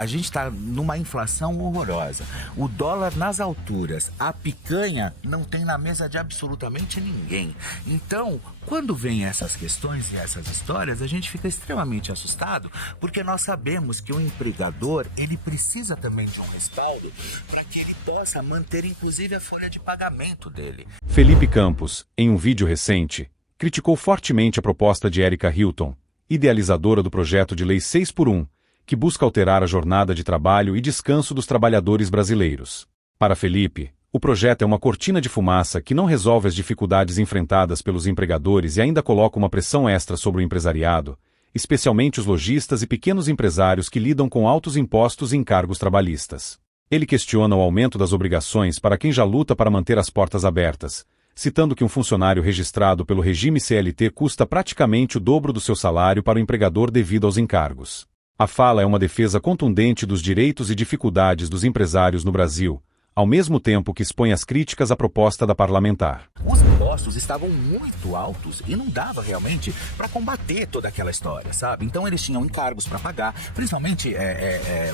A gente está numa inflação horrorosa, o dólar nas alturas, a picanha não tem na mesa de absolutamente ninguém. Então, quando vem essas questões e essas histórias, a gente fica extremamente assustado, porque nós sabemos que o empregador, ele precisa também de um respaldo para que ele possa manter inclusive a folha de pagamento dele. Felipe Campos, em um vídeo recente, criticou fortemente a proposta de Erika Hilton, idealizadora do projeto de lei 6x1, que busca alterar a jornada de trabalho e descanso dos trabalhadores brasileiros. Para Felipe, o projeto é uma cortina de fumaça que não resolve as dificuldades enfrentadas pelos empregadores e ainda coloca uma pressão extra sobre o empresariado, especialmente os lojistas e pequenos empresários que lidam com altos impostos e encargos trabalhistas. Ele questiona o aumento das obrigações para quem já luta para manter as portas abertas, citando que um funcionário registrado pelo regime CLT custa praticamente o dobro do seu salário para o empregador devido aos encargos. A fala é uma defesa contundente dos direitos e dificuldades dos empresários no Brasil, ao mesmo tempo que expõe as críticas à proposta da parlamentar. Os impostos estavam muito altos e não dava realmente para combater toda aquela história, sabe? Então eles tinham encargos para pagar, principalmente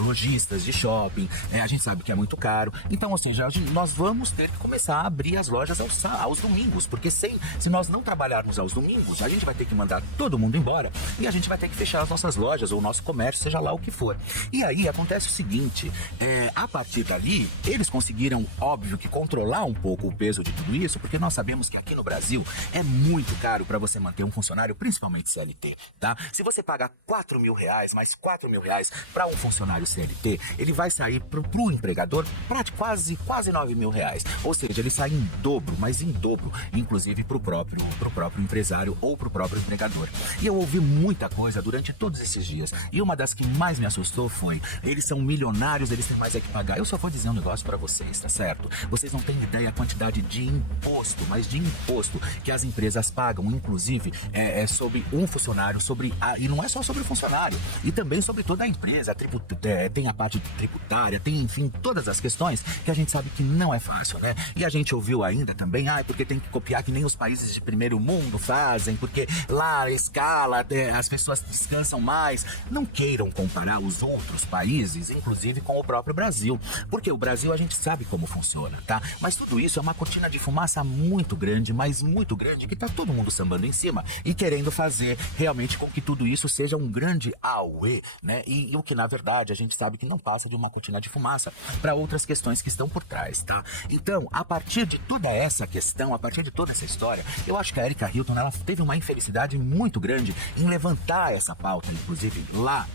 lojistas de shopping, a gente sabe que é muito caro. Então, ou seja, nós vamos ter que começar a abrir as lojas aos domingos, porque se nós não trabalharmos aos domingos, a gente vai ter que mandar todo mundo embora e a gente vai ter que fechar as nossas lojas ou o nosso comércio, seja lá o que for. E aí acontece o seguinte, a partir dali, eles conseguiram, óbvio, que controlar um pouco o peso de tudo isso, porque nós sabemos que aqui no Brasil é muito caro para você manter um funcionário, principalmente CLT, tá? Se você pagar R$ 4.000, mais R$ 4.000 para um funcionário CLT, ele vai sair pro empregador para quase R$ 9.000. Ou seja, ele sai em dobro, mas em dobro, inclusive pro próprio empresário ou pro próprio empregador. E eu ouvi muita coisa durante todos esses dias, e uma das que mais me assustou foi: eles são milionários, eles têm mais é que pagar. Eu só vou dizer um negócio para vocês, tá certo? Vocês não têm ideia a quantidade de imposto, mas de imposto que as empresas pagam, inclusive sobre um funcionário, e não é só sobre o funcionário, e também sobre toda a empresa. Tem a parte tributária, tem, enfim, todas as questões que a gente sabe que não é fácil, né? E a gente ouviu ainda também, porque tem que copiar que nem os países de primeiro mundo fazem, porque lá a escala, as pessoas descansam mais. Não queiram comparar os outros países, inclusive com o próprio Brasil, porque o Brasil a gente sabe como funciona, tá? Mas tudo isso é uma cortina de fumaça muito grande, mas muito grande, que tá todo mundo sambando em cima e querendo fazer realmente com que tudo isso seja um grande auê, né? E o que na verdade a gente sabe que não passa de uma cortina de fumaça para outras questões que estão por trás, tá? Então, a partir de toda essa questão, a partir de toda essa história, eu acho que a Erika Hilton, ela teve uma infelicidade muito grande em levantar essa pauta, inclusive lá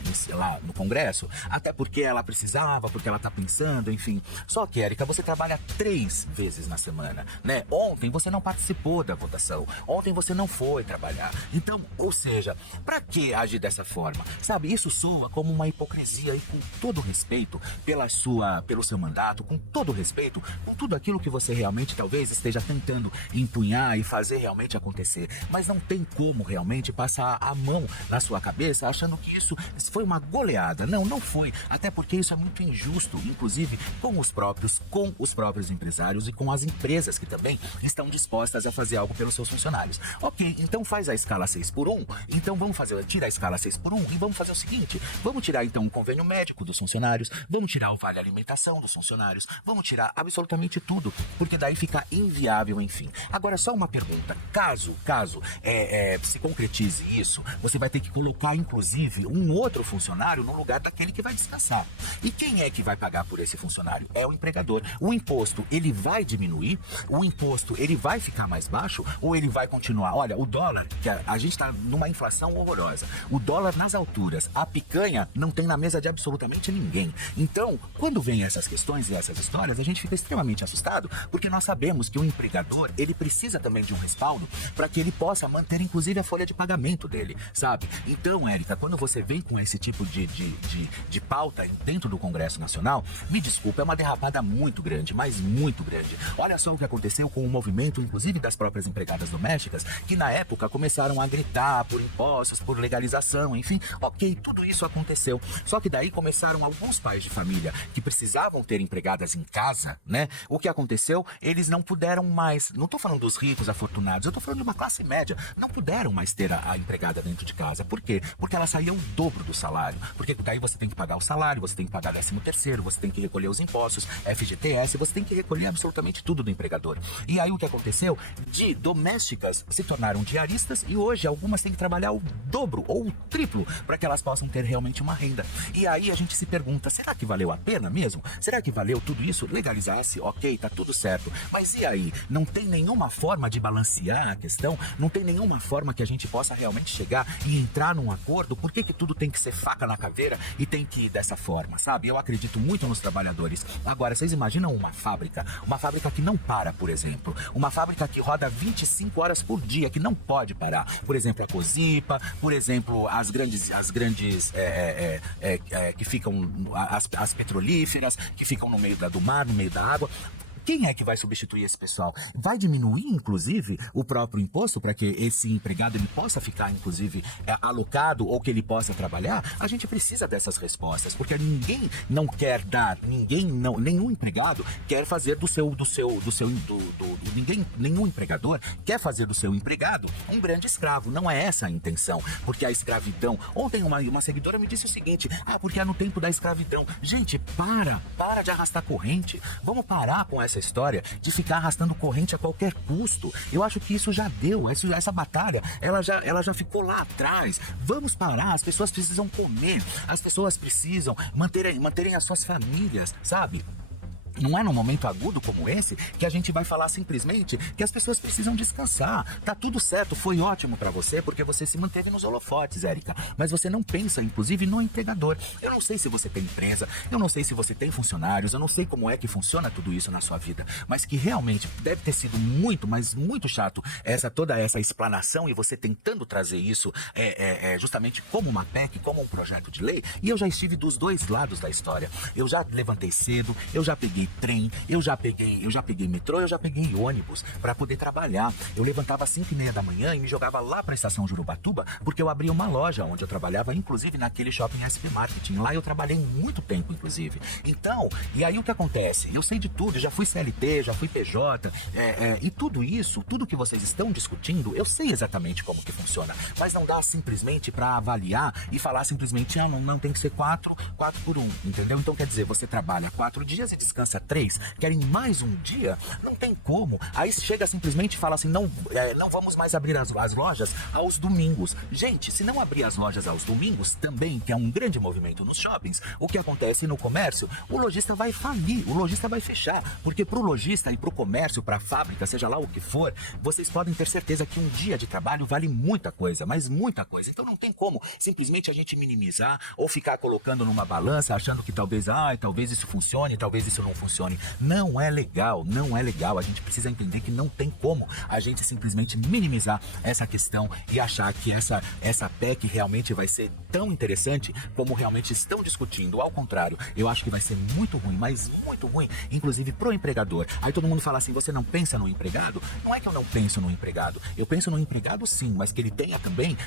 no Congresso, até porque ela precisava, porque ela tá pensando, enfim. Só que, Erika, você trabalha 3 vezes na semana, né? Ontem você não participou da votação, ontem você não foi trabalhar. Então, ou seja, pra que agir dessa forma? Sabe, isso soa como uma hipocrisia, e com todo respeito pelo seu mandato, com todo respeito com tudo aquilo que você realmente talvez esteja tentando empunhar e fazer realmente acontecer. Mas não tem como realmente passar a mão na sua cabeça achando que isso foi uma goleada. Não foi. Até porque isso é muito injusto, inclusive com os próprios empresários e com as empresas que também estão dispostas a fazer algo pelos seus funcionários. Ok, então faz a escala 6x1, então tira a escala 6x1 e vamos fazer o seguinte: vamos tirar então o convênio médico dos funcionários, vamos tirar o vale alimentação dos funcionários, vamos tirar absolutamente tudo, porque daí fica inviável, enfim. Agora, só uma pergunta: caso se concretize isso, você vai ter que colocar inclusive um outro funcionário no lugar daquele que vai descansar. E quem é que vai pagar por esse funcionário? É o empregador. O imposto, ele vai diminuir? O imposto, ele vai ficar mais baixo? Ou ele vai continuar? Olha, o dólar, que a gente está numa inflação horrorosa, o dólar nas alturas, a picanha não tem na mesa de absolutamente ninguém. Então, quando vem essas questões e essas histórias, a gente fica extremamente assustado, porque nós sabemos que o empregador, ele precisa também de um respaldo para que ele possa manter inclusive a folha de pagamento dele, sabe? Então, Erika, quando você vem com esse tipo de pauta dentro do Congresso Nacional, me desculpa, é uma derrapada muito grande, mas muito grande. Olha só o que aconteceu com o movimento, inclusive das próprias empregadas domésticas, que na época começaram a gritar por impostos, por legalização, enfim, ok, tudo isso aconteceu. Só que daí começaram alguns pais de família que precisavam ter empregadas em casa, né? O que aconteceu? Eles não puderam mais, não estou falando dos ricos, afortunados, eu estou falando de uma classe média, não puderam mais ter a empregada dentro de casa. Por quê? Porque ela saía o dobro do salário. Porque daí você tem que pagar o salário, você tem que pagar 13º, você tem que recolher os impostos, FGTS, você tem que recolher absolutamente tudo do empregador. E aí o que aconteceu? De domésticas se tornaram diaristas e hoje algumas têm que trabalhar o dobro ou o triplo para que elas possam ter realmente uma renda. E aí a gente se pergunta, será que valeu a pena mesmo? Será que valeu tudo isso? Legalizasse, ok, tá tudo certo. Mas e aí? Não tem nenhuma forma de balancear a questão? Não tem nenhuma forma que a gente possa realmente chegar e entrar num acordo? Por que tudo tem que ser faca na caveira e tem que ir dessa forma, sabe? Eu acredito muito nos trabalhadores. Agora, vocês imaginam uma fábrica que não para, por exemplo, uma fábrica que roda 25 horas por dia, que não pode parar. Por exemplo, a Cosipa, por exemplo, as grandes que ficam, as petrolíferas, que ficam no meio do mar, no meio da água. Quem é que vai substituir esse pessoal? Vai diminuir, inclusive, o próprio imposto para que esse empregado ele possa ficar, inclusive, alocado ou que ele possa trabalhar? A gente precisa dessas respostas, porque ninguém não quer dar, nenhum empregado quer fazer nenhum empregador quer fazer do seu empregado um grande escravo. Não é essa a intenção, porque a escravidão... Ontem uma seguidora me disse o seguinte, porque é no tempo da escravidão. Gente, para de arrastar corrente, vamos parar com essa história de ficar arrastando corrente a qualquer custo. Eu acho que isso já deu, essa batalha, ela já ficou lá atrás. Vamos parar, as pessoas precisam comer, as pessoas precisam manterem as suas famílias, sabe? Não é num momento agudo como esse que a gente vai falar simplesmente que as pessoas precisam descansar. Tá tudo certo, foi ótimo pra você porque você se manteve nos holofotes, Érica. Mas você não pensa, inclusive, no empregador. Eu não sei se você tem empresa, eu não sei se você tem funcionários, eu não sei como é que funciona tudo isso na sua vida, mas que realmente deve ter sido muito, mas muito chato toda essa explanação e você tentando trazer isso justamente como uma PEC, como um projeto de lei. E eu já estive dos dois lados da história. Eu já levantei cedo, eu já peguei trem, eu já peguei metrô, eu já peguei ônibus para poder trabalhar. Eu levantava às 5:30 da manhã e me jogava lá para a estação Jurubatuba, porque eu abria uma loja onde eu trabalhava, inclusive naquele shopping SP Marketing. Lá eu trabalhei muito tempo, inclusive. Então, e aí o que acontece? Eu sei de tudo, já fui CLT, já fui PJ, e tudo isso, tudo que vocês estão discutindo, eu sei exatamente como que funciona, mas não dá simplesmente para avaliar e falar simplesmente, não tem que ser 4 por 1, entendeu? Então quer dizer, você trabalha 4 dias e descansa 3, querem mais um dia? Não tem como. Aí chega simplesmente e fala assim, não vamos mais abrir as lojas aos domingos. Gente, se não abrir as lojas aos domingos também, que é um grande movimento nos shoppings, o que acontece no comércio? O lojista vai falir, o lojista vai fechar, porque pro lojista e pro comércio, pra fábrica, seja lá o que for, vocês podem ter certeza que um dia de trabalho vale muita coisa, mas muita coisa. Então não tem como simplesmente a gente minimizar ou ficar colocando numa balança, achando que talvez isso funcione, talvez isso não funcione. Não é legal, não é legal. A gente precisa entender que não tem como a gente simplesmente minimizar essa questão e achar que essa PEC realmente vai ser tão interessante como realmente estão discutindo. Ao contrário, eu acho que vai ser muito ruim, mas muito ruim, inclusive pro empregador. Aí todo mundo fala assim, você não pensa no empregado? Não é que eu não penso no empregado. Eu penso no empregado sim, mas que ele tenha também,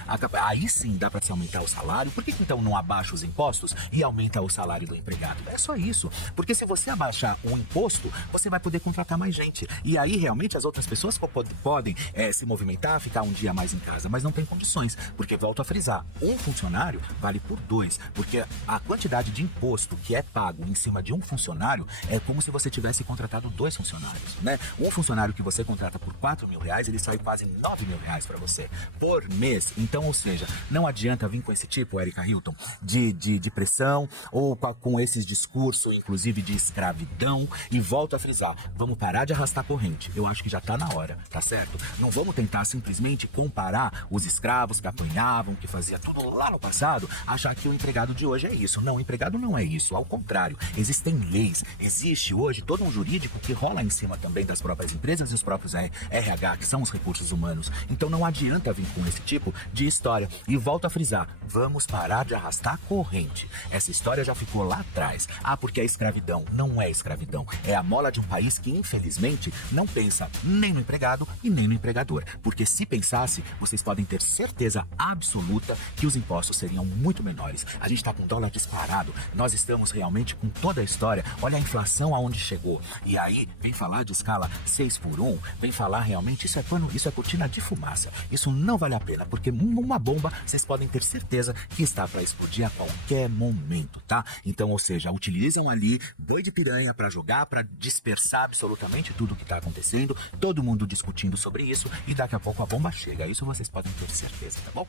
aí sim dá para se aumentar o salário. Por que então não abaixa os impostos e aumenta o salário do empregado? É só isso. Porque se você abaixar o imposto, você vai poder contratar mais gente. E aí realmente as outras pessoas podem se movimentar, ficar um dia mais em casa, mas não tem condições, porque volto a frisar, um funcionário vale por 2, porque a quantidade de imposto que é pago em cima de um funcionário é como se você tivesse contratado 2 funcionários, né? Um funcionário que você contrata por R$4.000, ele sai quase R$9.000 para você por mês. Então, ou seja, não adianta vir com esse tipo, Érica Hilton, de pressão ou com esses discursos, inclusive de escravidão. E volto a frisar, vamos parar de arrastar corrente. Eu acho que já tá na hora, tá certo? Não vamos tentar simplesmente comparar os escravos que apanhavam, um que fazia tudo lá no passado, achar que o empregado de hoje é isso. Não, o empregado não é isso. Ao contrário, existem leis. Existe hoje todo um jurídico que rola em cima também das próprias empresas e os próprios RH, que são os recursos humanos. Então não adianta vir com esse tipo de história. E volto a frisar, vamos parar de arrastar a corrente. Essa história já ficou lá atrás. Ah, porque é escravidão. Não é escravidão. É a mola de um país que, infelizmente, não pensa nem no empregado e nem no empregador. Porque se pensasse, vocês podem ter certeza absoluta que os impostos seriam muito menores. A gente está com dólar disparado. Nós estamos realmente com toda a história. Olha a inflação aonde chegou. E aí, vem falar de escala 6x1, vem falar realmente, isso é cortina de fumaça. Isso não vale a pena, porque uma bomba, vocês podem ter certeza que está para explodir a qualquer momento, tá? Então, ou seja, utilizam ali boi de piranha para jogar, para dispersar absolutamente tudo o que está acontecendo, todo mundo discutindo sobre isso, e daqui a pouco a bomba chega. Isso vocês podem ter certeza, tá bom?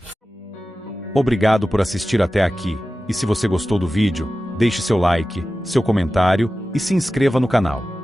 Obrigado por assistir até aqui. E se você gostou do vídeo, deixe seu like, seu comentário e se inscreva no canal.